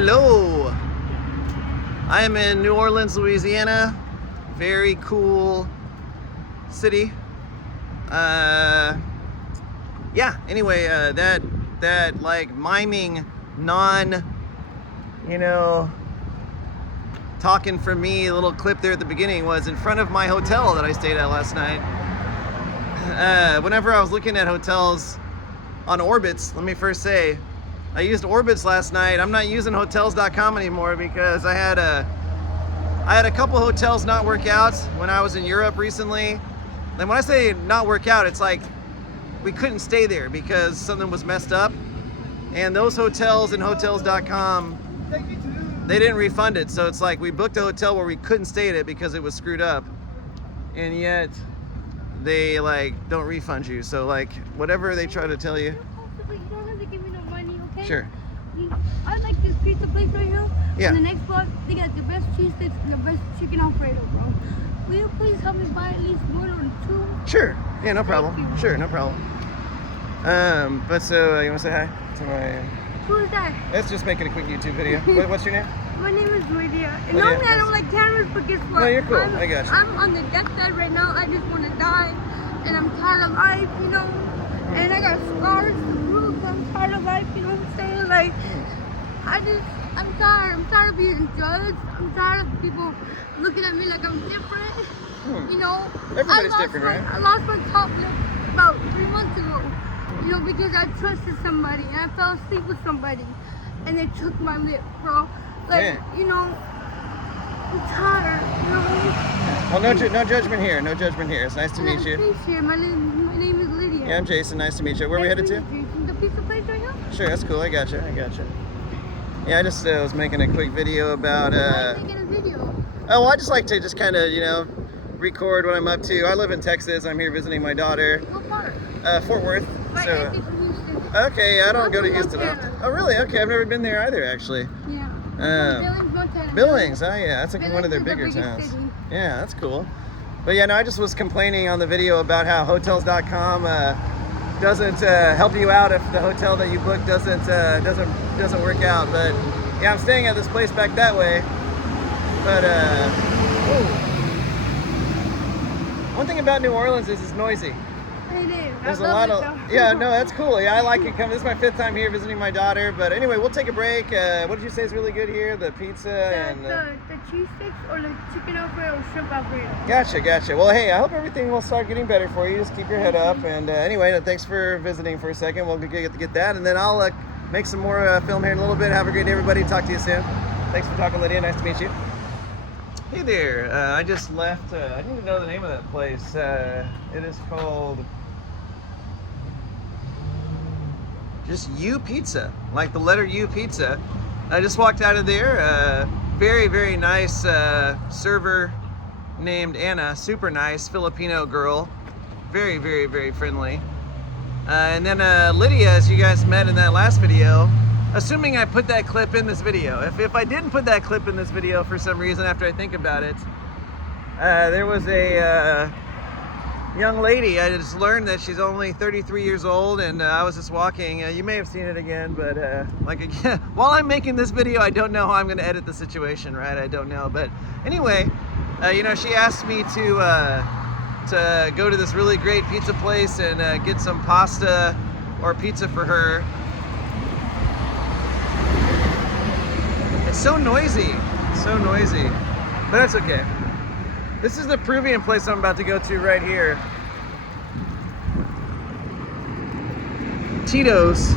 Hello, I am in New Orleans, Louisiana. Very cool city. Yeah, anyway, that like miming, talking for me little clip there at the beginning was in front of my hotel that I stayed at last night. Whenever I was looking at hotels on Orbitz, let me first say, I used Orbitz last night. I'm not using hotels.com anymore because I had a couple hotels not work out when I was in Europe recently. And when I say not work out, it's like we couldn't stay there because something was messed up. And those hotels and hotels.com, they didn't refund it. So it's like we booked a hotel where we couldn't stay at it because it was screwed up. And yet they like don't refund you. So like whatever they try to tell you. You don't have to give me no money, okay? Sure. I like this pizza place right here. Yeah. In the next block, they got the best cheese sticks and the best chicken Alfredo, bro. Will you please help me buy at least one or two? Sure. Yeah, no problem. Sure, no problem. But so you want to say hi to my? Who is that? Let's just making a quick YouTube video. What's your name? My name is Lydia. And Lydia, normally I don't like cameras, but guess what? No, you're cool. I got you. I'm on the deathbed right now. I just want to die, and I'm tired of life, you know. And I got scars to prove I'm tired of life. You know what I'm saying? Like, I'm tired. I'm tired of being judged. I'm tired of people looking at me like I'm different. You know, Everybody's different, right? I lost my top lip about 3 months ago. You know, because I trusted somebody and I fell asleep with somebody, and they took my lip, bro. Like, Yeah. you know, I'm tired. You know. Well, no judgment here. No judgment here. It's nice to meet you. Appreciate it. My name is Lydia. Yeah, I'm Jason. Nice to meet you. Where are we headed to? The pizza place right here. Sure, that's cool. I got you. Yeah, I just was making a quick video about. Why are you making a video? Oh, well, I just like to just kind of record what I'm up to. I live in Texas. I'm here visiting my daughter. What part? Fort Worth. My So. auntie's from Houston. Okay, I don't go to I'm from Houston. Montana. Oh, really? Okay, I've never been there either, actually. Yeah. Billings, Montana. Billings. Oh, yeah, that's like one of their Billings is the bigger biggest towns. city. Yeah, that's cool. But yeah, no, I just was complaining on the video about how hotels.com doesn't help you out if the hotel that you booked doesn't work out. But yeah, I'm staying at this place back that way. But one thing about New Orleans is it's noisy. It is. There's I a lot love of it, though. yeah, no, that's cool. Yeah, I like it. This is my 5th time here visiting my daughter. But anyway, we'll take a break. What did you say is really good here? The pizza and the cheese sticks or the chicken Alfredo or shrimp Alfredo. Gotcha. Well, hey, I hope everything will start getting better for you. Just keep your head up. And anyway, thanks for visiting for a second. We'll get that, and then I'll make some more film here in a little bit. Have a great day, everybody. Talk to you soon. Thanks for talking, Lydia. Nice to meet you. Hey there. I just left. I need to know the name of that place. It is called just U Pizza, like the letter U Pizza. I just walked out of there. Very, very nice server named Anna. Super nice Filipino girl. Very, very, very friendly. And then Lydia, as you guys met in that last video, assuming I put that clip in this video. If I didn't put that clip in this video for some reason after I think about it, there was a young lady. I just learned that she's only 33 years old, and I was just walking. You may have seen it again, but like again, while I'm making this video, I don't know how I'm going to edit the situation, right? I don't know. But anyway, she asked me to go to this really great pizza place and get some pasta or pizza for her. It's so noisy, but that's okay. This is the Peruvian place I'm about to go to right here. Tito's.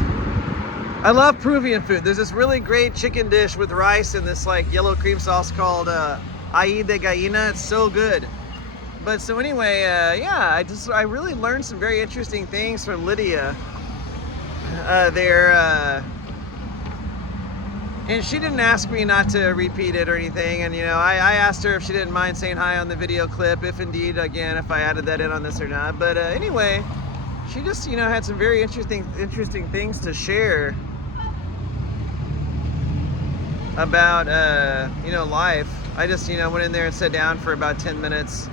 I love Peruvian food. There's this really great chicken dish with rice and this like yellow cream sauce called ají de gallina. It's so good. But so anyway, yeah, I really learned some very interesting things from Lydia there. And she didn't ask me not to repeat it or anything. And, I asked her if she didn't mind saying hi on the video clip, if indeed, again, if I added that in on this or not. But anyway, she just, had some very interesting things to share about, life. I just, went in there and sat down for about 10 minutes.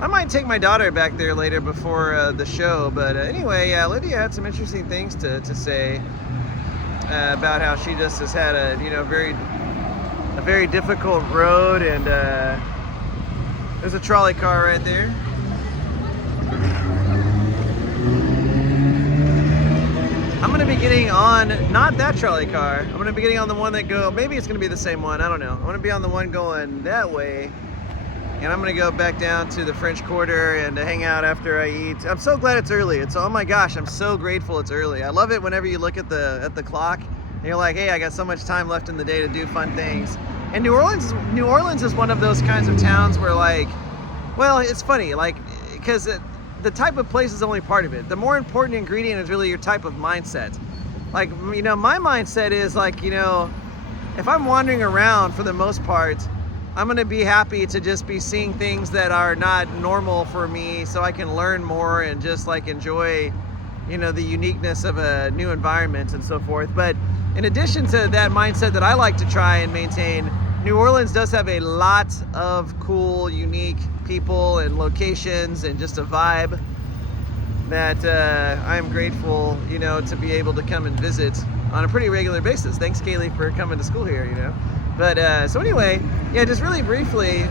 I might take my daughter back there later before the show. But anyway, yeah, Lydia had some interesting things to say. about how she just has had a very difficult road, and there's a trolley car right there. I'm gonna be getting on, not that trolley car, I'm gonna be getting on the one that maybe it's gonna be the same one, I don't know. I'm gonna be on the one going that way, and I'm gonna go back down to the French Quarter and hang out after I eat. I'm so glad it's early. Oh my gosh, I'm so grateful it's early. I love it whenever you look at the clock and you're like, hey, I got so much time left in the day to do fun things. And New Orleans is one of those kinds of towns where, like, well, it's funny, like, because the type of place is only part of it. The more important ingredient is really your type of mindset. Like, my mindset is like, if I'm wandering around, for the most part, I'm gonna be happy to just be seeing things that are not normal for me, so I can learn more and just like enjoy, the uniqueness of a new environment and so forth. But in addition to that mindset that I like to try and maintain, New Orleans does have a lot of cool, unique people and locations and just a vibe that I'm grateful, to be able to come and visit on a pretty regular basis. Thanks, Kaylee, for coming to school here, But so anyway, yeah, just really briefly,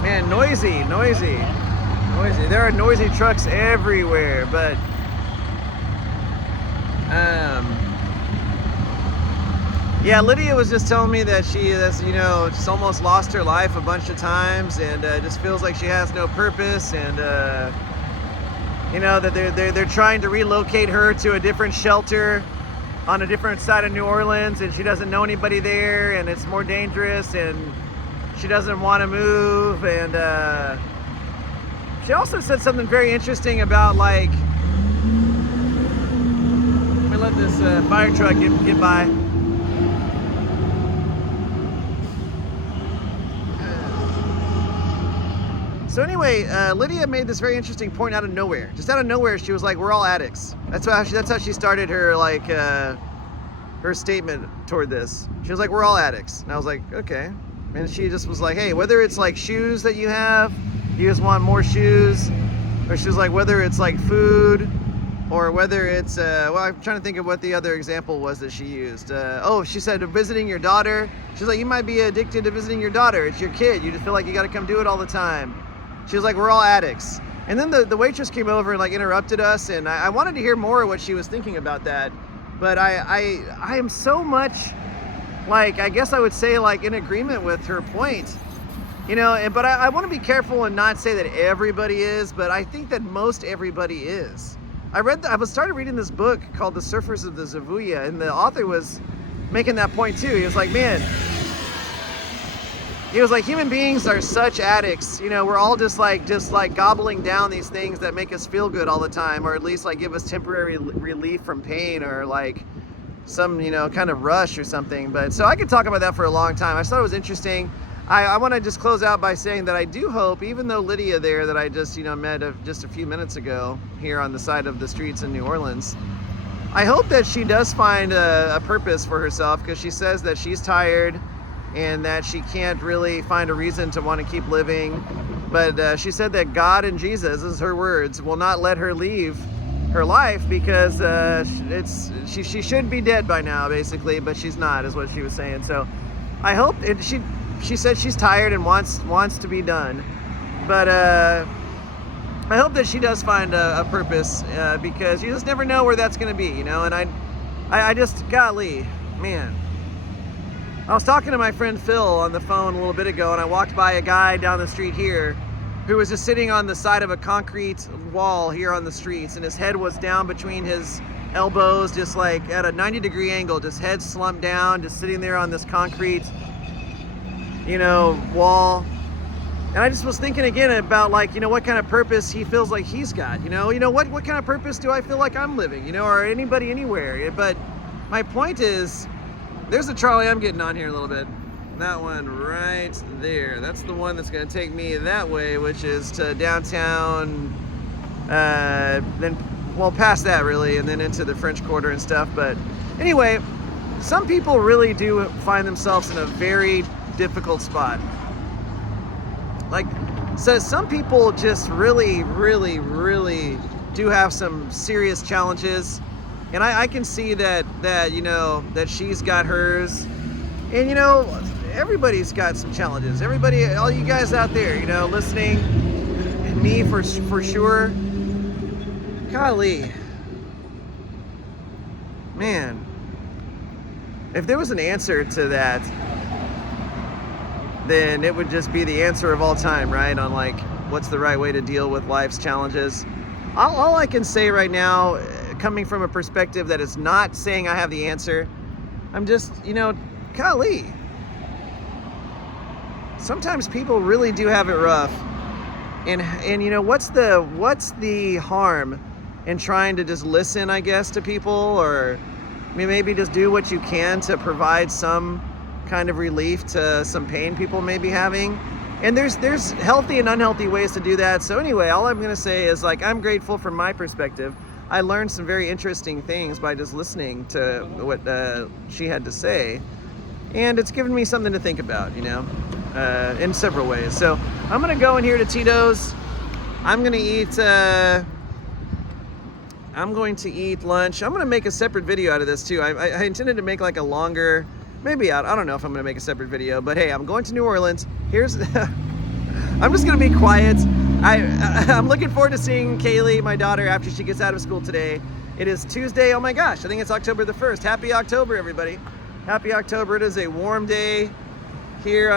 man, noisy. There are noisy trucks everywhere, but yeah, Lydia was just telling me that she has, just almost lost her life a bunch of times, and just feels like she has no purpose, and that they're trying to relocate her to a different shelter on a different side of New Orleans, and she doesn't know anybody there, and it's more dangerous, and she doesn't want to move. And she also said something very interesting about, like, let me let this fire truck get by. So anyway, Lydia made this very interesting point out of nowhere. Just out of nowhere, she was like, "We're all addicts." That's how she started her her statement toward this. She was like, "We're all addicts," and I was like, "Okay." And she just was like, "Hey, whether it's like shoes that you have, you just want more shoes," or she was like, whether it's like food, or whether it's well, I'm trying to think of what the other example was that she used. She said visiting your daughter. She's like, "You might be addicted to visiting your daughter. It's your kid. You just feel like you got to come do it all the time." She was like, "We're all addicts." And then the waitress came over and like interrupted us, and I wanted to hear more of what she was thinking about that. But I am so much, like, I guess I would say, like, in agreement with her point. But I want to be careful and not say that everybody is, but I think that most everybody is. I started reading this book called The Surfers of the Zavuya, and the author was making that point too. He was like, man, human beings are such addicts. We're all just like gobbling down these things that make us feel good all the time, or at least like give us temporary relief from pain, or like some, kind of rush or something. But so I could talk about that for a long time. I just thought it was interesting. I want to just close out by saying that I do hope, even though Lydia there that I just, met just a few minutes ago here on the side of the streets in New Orleans, I hope that she does find a purpose for herself, because she says that she's tired and that she can't really find a reason to want to keep living. But she said that God and Jesus, is her words, will not let her leave her life, because she should be dead by now, basically, but she's not, is what she was saying. So I hope she said she's tired and wants to be done, but I hope that she does find a purpose, because you just never know where that's going to be, and I just, golly, man. I was talking to my friend Phil on the phone a little bit ago, and I walked by a guy down the street here who was just sitting on the side of a concrete wall here on the streets, and his head was down between his elbows, just like at a 90-degree angle, just head slumped down, just sitting there on this concrete, wall. And I just was thinking again about, like, what kind of purpose he feels like he's got, what kind of purpose do I feel like I'm living, or anybody anywhere. But my point is, there's the trolley I'm getting on here in a little bit. That one right there. That's the one that's going to take me that way, which is to downtown, then, well, past that really, and then into the French Quarter and stuff. But anyway, some people really do find themselves in a very difficult spot. Like, so some people just really, really, really do have some serious challenges, and I can see that she's got hers, and everybody's got some challenges. Everybody, all you guys out there, listening, and me for sure. Golly, man, if there was an answer to that, then it would just be the answer of all time, right? On like, what's the right way to deal with life's challenges. All I can say right now, coming from a perspective that is not saying I have the answer, I'm just, golly, sometimes people really do have it rough. And what's the harm in trying to just listen, I guess, to people, or maybe just do what you can to provide some kind of relief to some pain people may be having. And there's healthy and unhealthy ways to do that. So anyway, all I'm gonna say is, like, I'm grateful from my perspective. I learned some very interesting things by just listening to what she had to say, and it's given me something to think about, in several ways. So I'm gonna go in here to Tito's. I'm gonna eat. I'm going to eat lunch. I'm going to make a separate video out of this too. I intended to make like a longer, maybe I don't know if I'm going to make a separate video, but hey, I'm going to New Orleans. I'm just going to be quiet. I'm looking forward to seeing Kaylee, my daughter, after she gets out of school today. It is Tuesday. Oh my gosh, I think it's October the 1st. Happy October, everybody. Happy October. It is a warm day here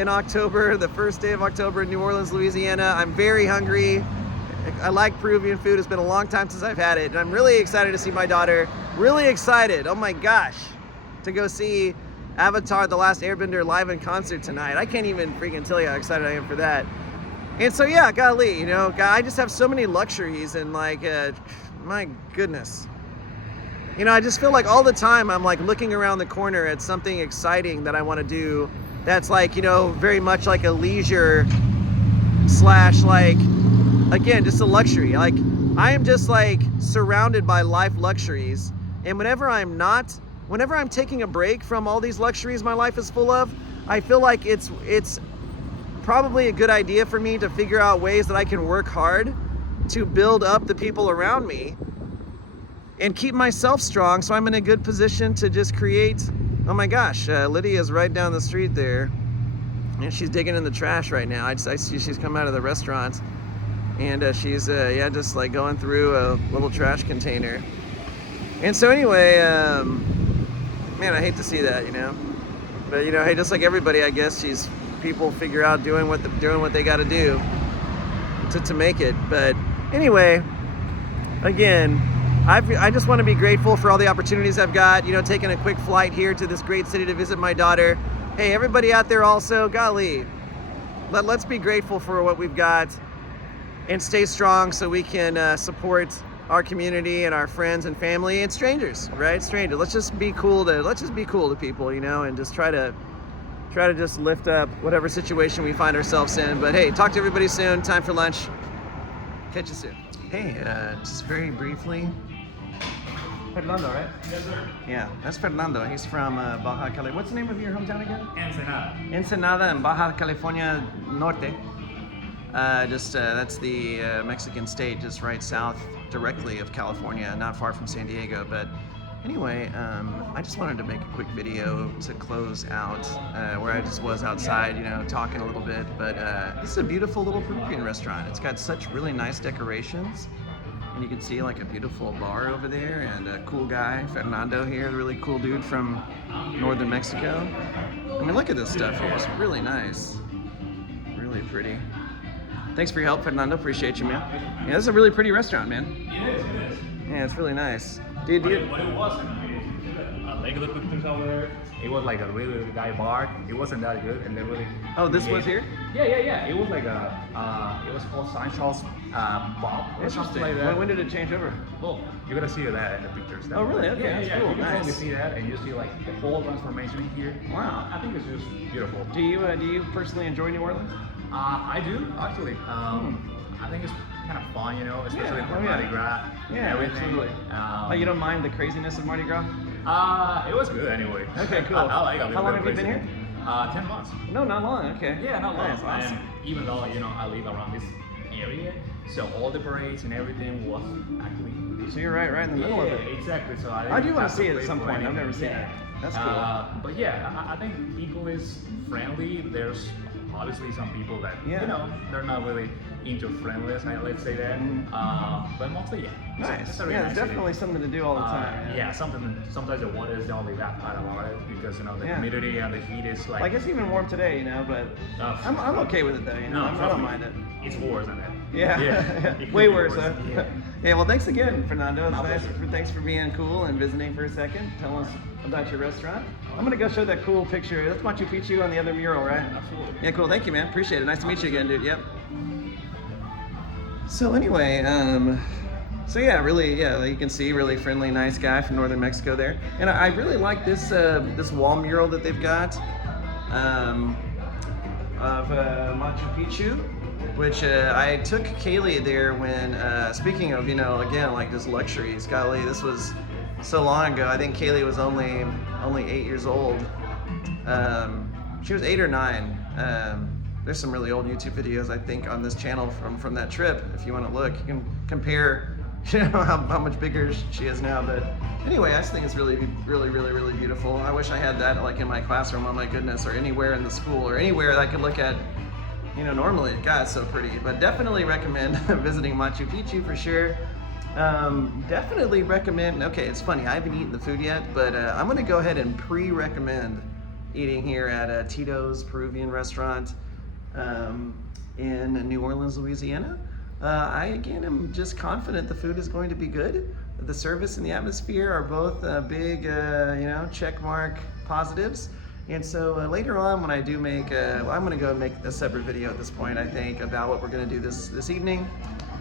in October, the first day of October in New Orleans, Louisiana. I'm very hungry. I like Peruvian food. It's been a long time since I've had it, and I'm really excited to see my daughter. Really excited, oh my gosh, to go see Avatar: The Last Airbender live in concert tonight. I can't even freaking tell you how excited I am for that. And so yeah, golly, I just have so many luxuries, and like, my goodness. I just feel like all the time I'm like looking around the corner at something exciting that I want to do that's like, very much like a leisure slash like, again, just a luxury. Like, I am just like surrounded by life luxuries, and whenever I'm taking a break from all these luxuries my life is full of, I feel like it's probably a good idea for me to figure out ways that I can work hard to build up the people around me and keep myself strong, so I'm in a good position to just create. Oh my gosh, Lydia's right down the street there, and she's digging in the trash right now. I see she's come out of the restaurant, and she's just like going through a little trash container. And so anyway, man, I hate to see that, but hey, just like everybody, I guess people figure out doing what they got to do to make it. But anyway, again, I just want to be grateful for all the opportunities I've got, taking a quick flight here to this great city to visit my daughter. Hey, everybody out there also, golly, let's be grateful for what we've got and stay strong so we can support our community and our friends and family and strangers, right? Strangers. Let's just be cool to people, and just try to just lift up whatever situation we find ourselves in. But hey, talk to everybody soon. Time for lunch. Catch you soon. Hey, just very briefly. Fernando, right? Yes, sir. Yeah, that's Fernando. He's from Baja California. What's the name of your hometown again? Ensenada. Ensenada in Baja California Norte. That's the Mexican state just right south directly of California, not far from San Diego. But anyway, I just wanted to make a quick video to close out where I just was outside, talking a little bit. But this is a beautiful little Peruvian restaurant. It's got such really nice decorations. And you can see like a beautiful bar over there, and a cool guy, Fernando here, a really cool dude from northern Mexico. I mean, look at this stuff here. It's really nice. Really pretty. Thanks for your help, Fernando. Appreciate you, man. Yeah, this is a really pretty restaurant, man. It is. Yeah, it's really nice. Dude, What it was, regular pictures over there. It was like a really guy bar. It wasn't that good, and they really. Oh, this was here? Yeah. It was like it was called San Charles Bob or something like that. When did it change over? Oh, you're gonna see that in the pictures. Oh, really? Okay, Yeah, that's cool. You can Nice. totally see that, and you see like the whole transformation here. Wow. I think it's just beautiful. Do you personally enjoy New Orleans? I do actually. I think it's kind of fun, especially Yeah, for oh, yeah. Mardi Gras. and Yeah, everything. absolutely. Oh, you don't mind the craziness of Mardi Gras? It was good anyway. Okay, cool. I like a little How long bit have you been crazy. here? 10 months. No, not long. Okay. Yeah, not long. Nice, awesome. And even though I live around this area, So all the parades and everything was actually in this. So you're right in the middle of Yeah, it. exactly. So I do didn't want have to see it at wait some for point. I've anything. never seen it. That's cool. But yeah, I think people is friendly. There's obviously some people that Yeah. you know they're not really into friendliness. Let's say that. But mostly, yeah. Nice. It's a really Yeah, nice there's definitely city. something to do all the time. Yeah, sometimes the water is the only bad part about it because you know the Yeah. humidity and the heat is like. Like it's even warm today, you know, but I'm okay with it though. You know, I trust don't me, mind it. It's worse than that. Yeah, it could way be worse, huh? Yeah. Yeah, well, thanks again, Fernando. It's My nice. pleasure. Thanks for being cool and visiting for a second. Tell us about your restaurant. I'm gonna go show that cool picture. That's Machu Picchu on the other mural, right? Absolutely. Yeah, cool. Thank you, man. Appreciate it. Nice to meet you again, dude. Yep. So anyway, so yeah, really, yeah, you can see, really friendly, nice guy from northern Mexico there. And I really like this this wall mural that they've got of Machu Picchu, which I took Kaylee there when, speaking of, you know, again, like just luxuries, golly, this was so long ago. I think Kaylee was only 8 years old. She was 8 or 9. There's some really old YouTube videos, I think, on this channel from that trip. If you want to look, you can compare, you know, how much bigger she is now. But anyway, I just think it's really beautiful. I wish I had that like in my classroom. Oh my goodness, or anywhere in the school, or anywhere that I could look at. You know, normally, God, it's so pretty. But definitely recommend visiting Machu Picchu for sure. Definitely recommend. Okay, it's funny. I haven't eaten the food yet, but I'm gonna go ahead and pre-recommend eating here at Tito's Peruvian restaurant in New Orleans, Louisiana. I again am just confident the food is going to be good. The service and the atmosphere are both big, you know, check mark positives. And so later on, when I do make, well, I'm going to go make a separate video at this point, I think, about what we're going to do this evening.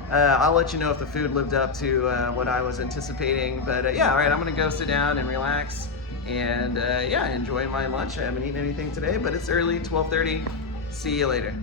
I'll let you know if the food lived up to what I was anticipating. But yeah, all right, I'm going to go sit down and relax and yeah, enjoy my lunch. I haven't eaten anything today, but it's early, 12:30. See you later.